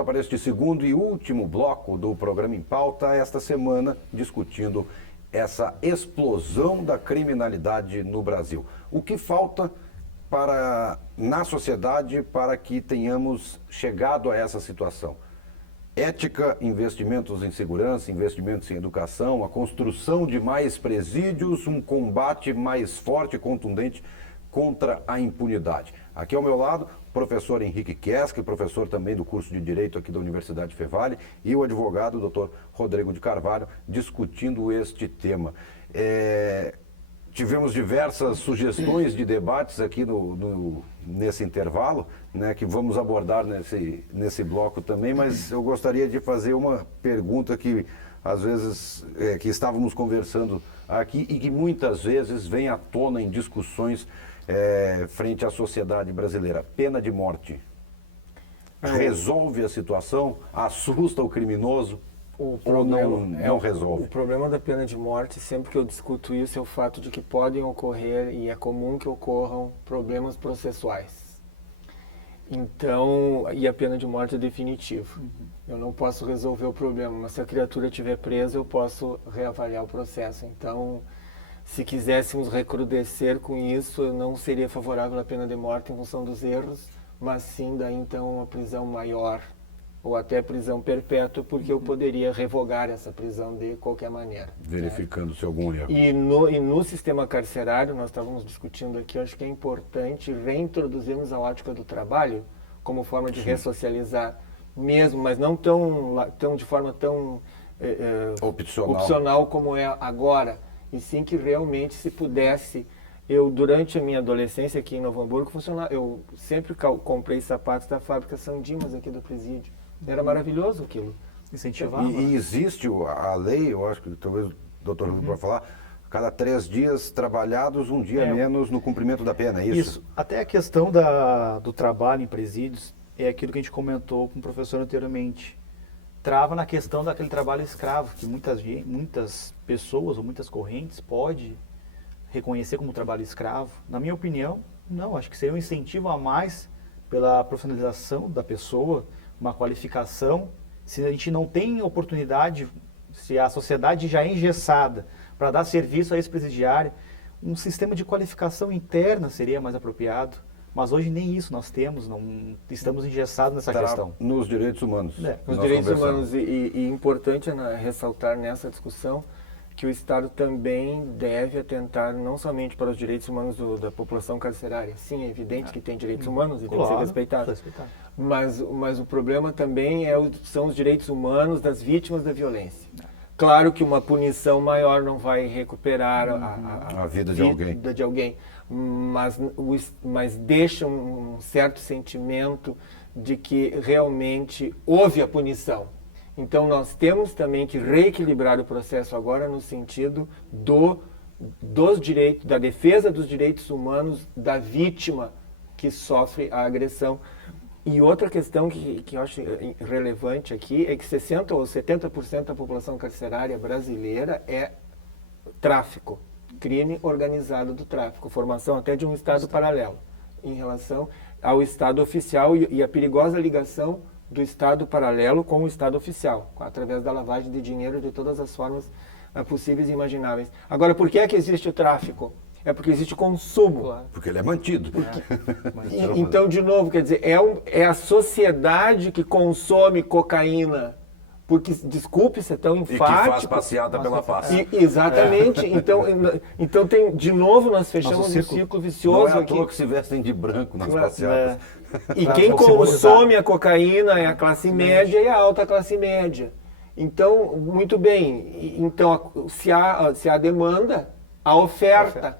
volta para este segundo e último bloco do programa Em Pauta, esta semana discutindo essa explosão da criminalidade no Brasil. O que falta na sociedade para que tenhamos chegado a essa situação? Ética, investimentos em segurança, investimentos em educação, a construção de mais presídios, um combate mais forte e contundente contra a impunidade. Aqui ao meu lado, o professor Henrique Kesk, professor também do curso de Direito aqui da Universidade Fevale, e o advogado Dr. Rodrigo de Carvalho, discutindo este tema. Tivemos diversas sugestões de debates aqui nesse intervalo, né, que vamos abordar nesse bloco também, mas eu gostaria de fazer uma pergunta que, às vezes, que estávamos conversando aqui e que muitas vezes vem à tona em discussões frente à sociedade brasileira. Pena de morte resolve a situação? Assusta o criminoso? Ou não resolve? O problema da pena de morte, sempre que eu discuto isso, é o fato de que podem ocorrer, e é comum que ocorram, problemas processuais. Então, e a pena de morte é definitiva. Eu não posso resolver o problema, mas se a criatura estiver presa, eu posso reavaliar o processo. Então, se quiséssemos recrudescer com isso, eu não seria favorável à pena de morte em função dos erros, mas sim, daí então, uma prisão maior, ou até prisão perpétua, porque eu poderia revogar essa prisão de qualquer maneira. Verificando-se algum erro. E no sistema carcerário, nós estávamos discutindo aqui, eu acho que é importante reintroduzirmos a ótica do trabalho como forma de ressocializar mesmo, mas não de forma tão opcional como é agora, e sim que realmente se pudesse. Durante a minha adolescência aqui em Novo Hamburgo, eu sempre comprei sapatos da fábrica São Dimas aqui do presídio. Era maravilhoso aquilo. Incentivava. E existe a lei, eu acho que talvez o doutor Rubio pode falar, cada 3 dias trabalhados, um dia menos no cumprimento da pena, é isso? Isso. Até a questão do trabalho em presídios é aquilo que a gente comentou com o professor anteriormente. Trava na questão daquele trabalho escravo, que muitas pessoas ou muitas correntes podem reconhecer como trabalho escravo. Na minha opinião, não. Acho que seria um incentivo a mais pela profissionalização da pessoa, uma qualificação. Se a gente não tem oportunidade, se a sociedade já é engessada para dar serviço a esse presidiário, um sistema de qualificação interna seria mais apropriado. Mas hoje nem isso nós temos, não estamos engessados nessa questão. Nos direitos humanos. Nos direitos humanos, e importante ressaltar nessa discussão que o Estado também deve atentar não somente para os direitos humanos da população carcerária. Sim, é evidente que tem direitos humanos e tem que ser respeitado. Mas o problema também são os direitos humanos das vítimas da violência. Claro que uma punição maior não vai recuperar a vida de alguém, mas deixa um certo sentimento de que realmente houve a punição. Então nós temos também que reequilibrar o processo agora no sentido dos direitos, da defesa dos direitos humanos da vítima que sofre a agressão. E outra questão que eu acho relevante aqui é que 60% ou 70% da população carcerária brasileira é tráfico, crime organizado do tráfico, formação até de um Estado paralelo em relação ao Estado oficial e a perigosa ligação do Estado paralelo com o Estado oficial, através da lavagem de dinheiro de todas as formas possíveis e imagináveis. Agora, por que é que existe o tráfico? É porque existe consumo. Claro. Porque ele é mantido. Então, de novo, quer dizer, é a sociedade que consome cocaína, porque, desculpe ser tão enfático. E que faz passeada pela face. Exatamente. Então de novo, nós fechamos um ciclo vicioso. Não é à toa que se vestem de branco nas passeadas. E quem consome a cocaína é a classe média e a alta classe média. Então, muito bem. Então, se há demanda, há oferta.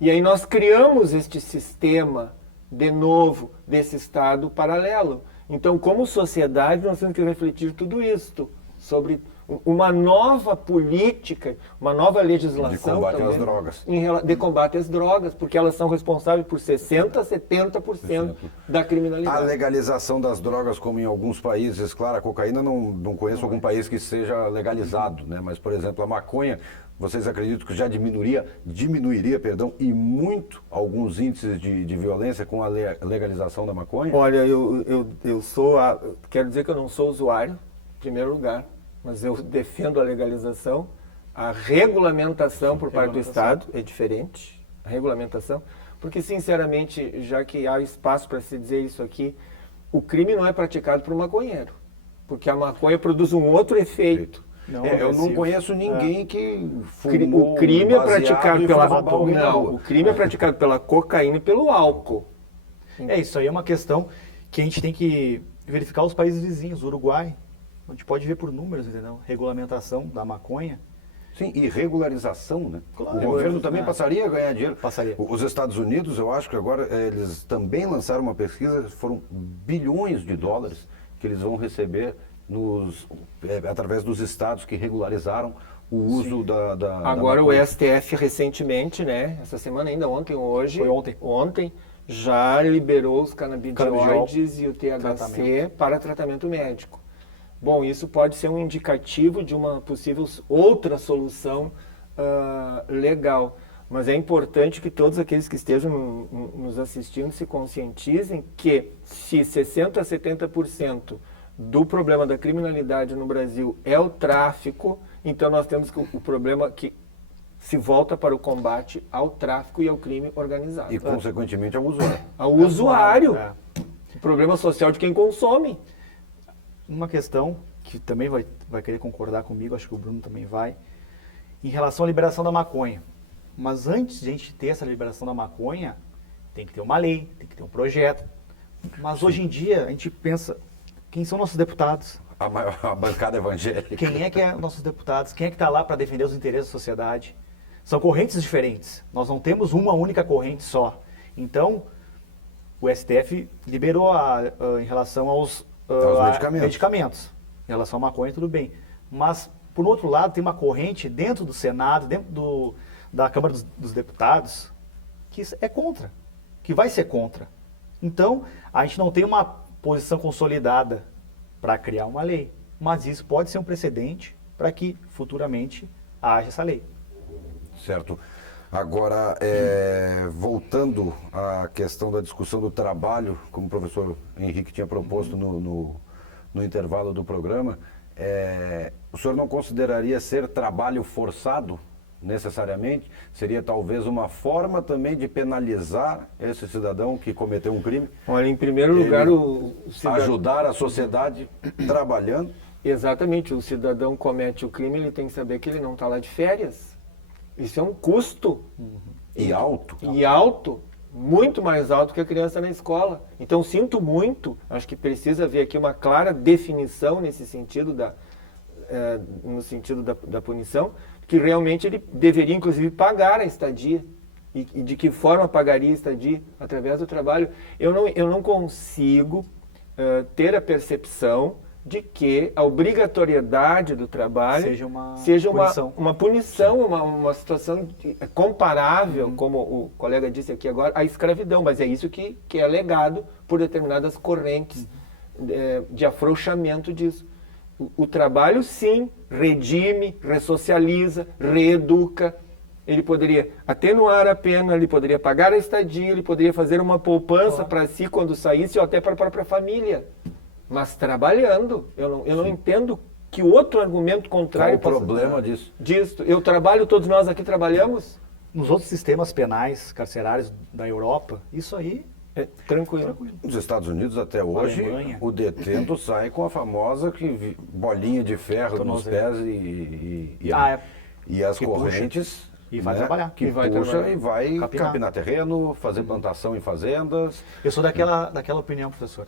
E aí nós criamos este sistema, de novo, desse Estado paralelo. Então, como sociedade, nós temos que refletir tudo isso, sobre uma nova política, uma nova legislação De combate também, às drogas. de combate às drogas, porque elas são responsáveis por 60% a 70% da A criminalidade. legalização das drogas, como em alguns países, claro, a cocaína não conheço algum país que seja legalizado, né? Mas, por exemplo, a maconha, vocês acreditam que já diminuiria, e muito alguns índices de violência com a legalização da maconha? Olha, quero dizer que eu não sou usuário, em primeiro lugar, mas eu defendo a legalização. A regulamentação por parte do Estado é diferente, a regulamentação, porque sinceramente, já que há espaço para se dizer isso aqui, o crime não é praticado por maconheiro, porque a maconha produz um outro efeito. Eu não conheço ninguém que fumou O crime é baseado praticado e pela foi roubar alguém na rua. o crime é praticado pela cocaína e pelo álcool. Isso aí é uma questão que a gente tem que verificar os países vizinhos. O Uruguai, a gente pode ver por números, entendeu? Regulamentação da maconha. Sim, e regularização, né? Claro. O governo também passaria a ganhar dinheiro. Passaria. Os Estados Unidos, eu acho que agora eles também lançaram uma pesquisa, foram bilhões de dólares que eles vão receber através dos estados que regularizaram o uso da Agora o maconha. STF recentemente, né? Essa semana ainda, ontem ou hoje. Foi ontem. Ontem já liberou os canabidioides e o THC tratamento. para tratamento médico. Bom, isso pode ser um indicativo de uma possível outra solução legal. Mas é importante que todos aqueles que estejam nos assistindo se conscientizem que se 60% a 70% do problema da criminalidade no Brasil é o tráfico, então nós temos que o problema que se volta para o combate ao tráfico e ao crime organizado. E, consequentemente, ao usuário. Ao usuário. É. O problema social de quem consome. Uma questão que também vai querer concordar comigo, acho que o Bruno também vai, em relação à liberação da maconha. Mas antes de a gente ter essa liberação da maconha, tem que ter uma lei, tem que ter um projeto. Mas hoje em dia, a gente pensa, quem são nossos deputados? A bancada evangélica. Quem é que é nossos deputados? Quem é que está lá para defender os interesses da sociedade? São correntes diferentes. Nós não temos uma única corrente só. Então, o STF liberou em relação aos medicamentos. Em relação à maconha, tudo bem. Mas, por outro lado, tem uma corrente dentro do Senado, dentro da Câmara dos Deputados, que é contra, que vai ser contra. Então, a gente não tem uma posição consolidada para criar uma lei, mas isso pode ser um precedente para que futuramente haja essa lei. Certo. Agora, voltando à questão da discussão do trabalho, como o professor Henrique tinha proposto no intervalo do programa, o senhor não consideraria ser trabalho forçado, necessariamente? Seria talvez uma forma também de penalizar esse cidadão que cometeu um crime? Olha, em primeiro lugar, o cidadão... Ajudar a sociedade trabalhando? Exatamente, o cidadão comete o crime, ele tem que saber que ele não está lá de férias. Isso é um custo. E alto? E alto, muito mais alto que a criança na escola. Então, sinto muito, acho que precisa haver aqui uma clara definição nesse sentido no sentido da punição, que realmente ele deveria, inclusive, pagar a estadia. E de que forma pagaria a estadia? Através do trabalho. Eu não consigo ter a percepção de que a obrigatoriedade do trabalho seja uma punição, uma situação comparável, como o colega disse aqui agora, à escravidão. Mas é isso que é alegado por determinadas correntes de afrouxamento disso. O trabalho, sim, redime, ressocializa, reeduca. Ele poderia atenuar a pena, ele poderia pagar a estadia, ele poderia fazer uma poupança para si quando saísse ou até para a própria família. Mas trabalhando, eu não entendo que outro argumento contrário... Qual o problema disso? Eu trabalho, todos nós aqui trabalhamos. Nos outros sistemas penais, carcerários da Europa, isso aí é tranquilo. Nos Estados Unidos, até hoje, Alemanha. o detento sai com a famosa bolinha de ferro nos pés e as que correntes... E vai trabalhar. Que vai puxa trabalhar. e vai Capinar. capinar terreno, fazer plantação em fazendas. Eu sou daquela opinião, professor.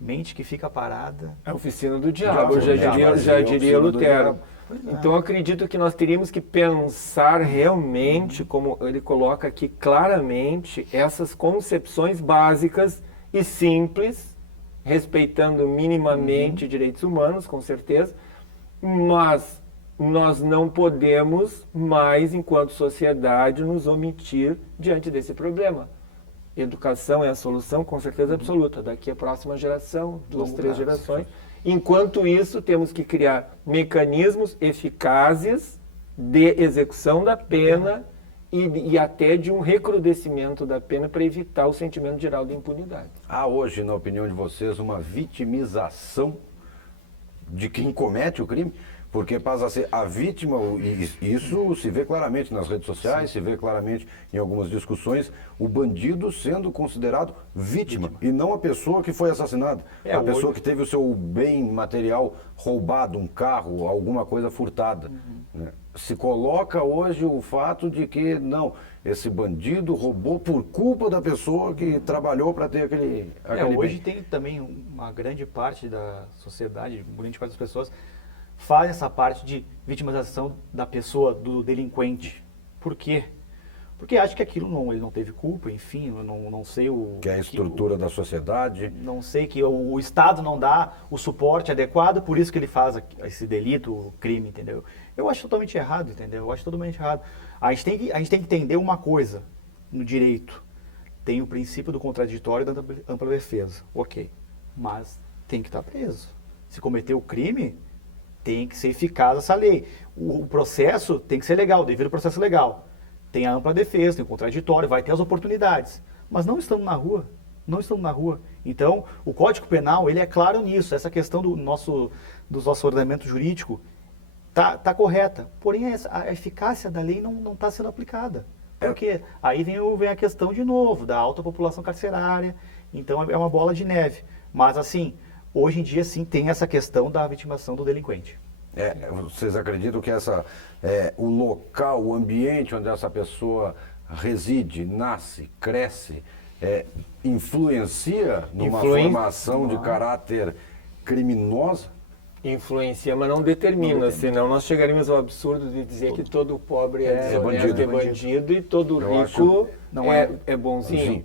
Mente que fica parada. É a oficina do diabo, já diria Lutero. Então eu acredito que nós teríamos que pensar realmente, como ele coloca aqui claramente, essas concepções básicas e simples, respeitando minimamente direitos humanos, com certeza, mas nós não podemos mais, enquanto sociedade, nos omitir diante desse problema. Educação é a solução, com certeza absoluta, daqui a próxima geração, 2, 3 gerações. Enquanto isso, temos que criar mecanismos eficazes de execução da pena e até de um recrudescimento da pena para evitar o sentimento geral de impunidade. Há hoje, na opinião de vocês, uma vitimização de quem comete o crime? Porque passa a ser a vítima, e isso se vê claramente nas redes sociais, se vê claramente em algumas discussões, o bandido sendo considerado vítima e não a pessoa que foi assassinada. A pessoa que teve o seu bem material roubado, um carro, alguma coisa furtada. Né? Se coloca hoje o fato de que, não, esse bandido roubou por culpa da pessoa que trabalhou para ter aquele hoje bem. tem também uma grande parte da sociedade, uma grande parte das pessoas faz essa parte de vitimização da pessoa, do delinquente. Por quê? Porque acha que aquilo ele não teve culpa, enfim, eu não sei o... Que é a estrutura da sociedade. Não sei que o Estado não dá o suporte adequado, por isso que ele faz esse delito, o crime, entendeu? Eu acho totalmente errado, entendeu? Eu acho totalmente errado. A gente tem que entender uma coisa no direito. Tem o princípio do contraditório e da ampla defesa. Ok. Mas tem que estar preso. Se cometer o crime, tem que ser eficaz essa lei. O processo tem que ser legal, o devido processo legal. Tem a ampla defesa, tem o contraditório, vai ter as oportunidades. Mas não estamos na rua. Não estamos na rua. Então, o Código Penal, ele é claro nisso. Essa questão do nosso ordenamento jurídico tá correta. Porém, a eficácia da lei não está sendo aplicada. Porque aí vem a questão de novo, da alta população carcerária. Então, é uma bola de neve. Mas, assim, hoje em dia, sim, tem essa questão da vitimação do delinquente. Vocês acreditam que o local, o ambiente onde essa pessoa reside, nasce, cresce, influencia numa formação de caráter criminosa? Influencia, mas não determina, senão nós chegaríamos ao absurdo de dizer que todo pobre é bandido e todo rico é bonzinho.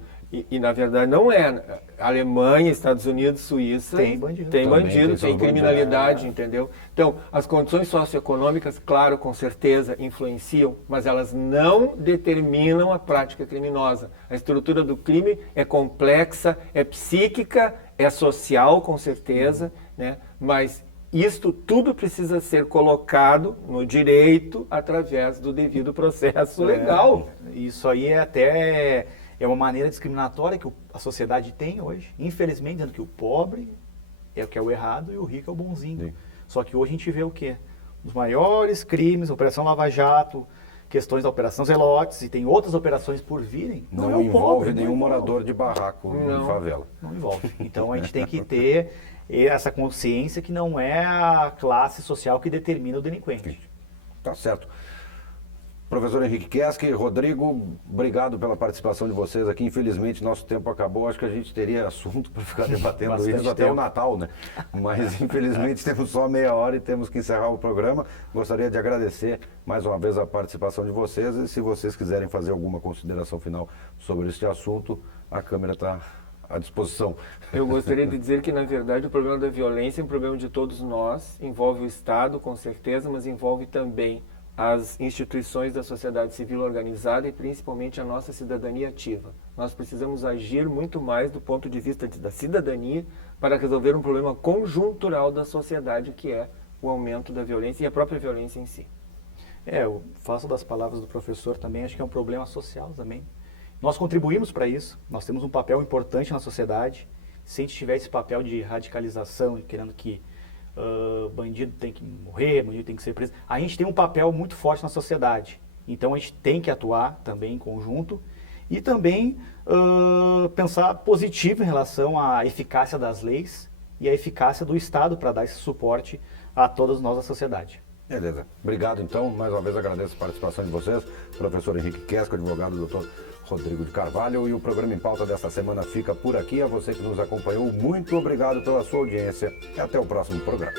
E, na verdade, não é. Alemanha, Estados Unidos, Suíça... Tem bandido, tem criminalidade, entendeu? Então, as condições socioeconômicas, claro, com certeza, influenciam, mas elas não determinam a prática criminosa. A estrutura do crime é complexa, é psíquica, é social, com certeza, né? Mas isto tudo precisa ser colocado no direito através do devido processo legal. Isso aí é uma maneira discriminatória que a sociedade tem hoje, infelizmente, dizendo que o pobre é o que é o errado e o rico é o bonzinho. Sim. Só que hoje a gente vê o quê? Os maiores crimes, Operação Lava Jato, questões da Operação Zelotes, e tem outras operações por virem. Não envolve nenhum morador de barraco em favela. Não envolve. Então a gente tem que ter essa consciência que não é a classe social que determina o delinquente. Tá certo. Professor Henrique Keski, Rodrigo, obrigado pela participação de vocês aqui. Infelizmente, nosso tempo acabou. Acho que a gente teria assunto para ficar debatendo isso até o Natal, né? Mas, infelizmente, temos só meia hora e temos que encerrar o programa. Gostaria de agradecer mais uma vez a participação de vocês e se vocês quiserem fazer alguma consideração final sobre este assunto, a câmera está à disposição. Eu gostaria de dizer que, na verdade, o problema da violência é um problema de todos nós. Envolve o Estado, com certeza, mas envolve também as instituições da sociedade civil organizada e principalmente a nossa cidadania ativa. Nós precisamos agir muito mais do ponto de vista da cidadania para resolver um problema conjuntural da sociedade, que é o aumento da violência e a própria violência em si. Eu faço das palavras do professor também, acho que é um problema social também. Nós contribuímos para isso, nós temos um papel importante na sociedade. Se a gente tiver esse papel de radicalização, querendo que bandido tem que morrer, bandido tem que ser preso, a gente tem um papel muito forte na sociedade. Então a gente tem que atuar também em conjunto e também pensar positivo em relação à eficácia das leis e à eficácia do Estado para dar esse suporte a todos nós da sociedade. Beleza. Obrigado, então. Mais uma vez agradeço a participação de vocês. Professor Henrique Keski, advogado do Dr. Rodrigo de Carvalho. E o programa Em Pauta desta semana fica por aqui. A você que nos acompanhou, muito obrigado pela sua audiência. E até o próximo programa.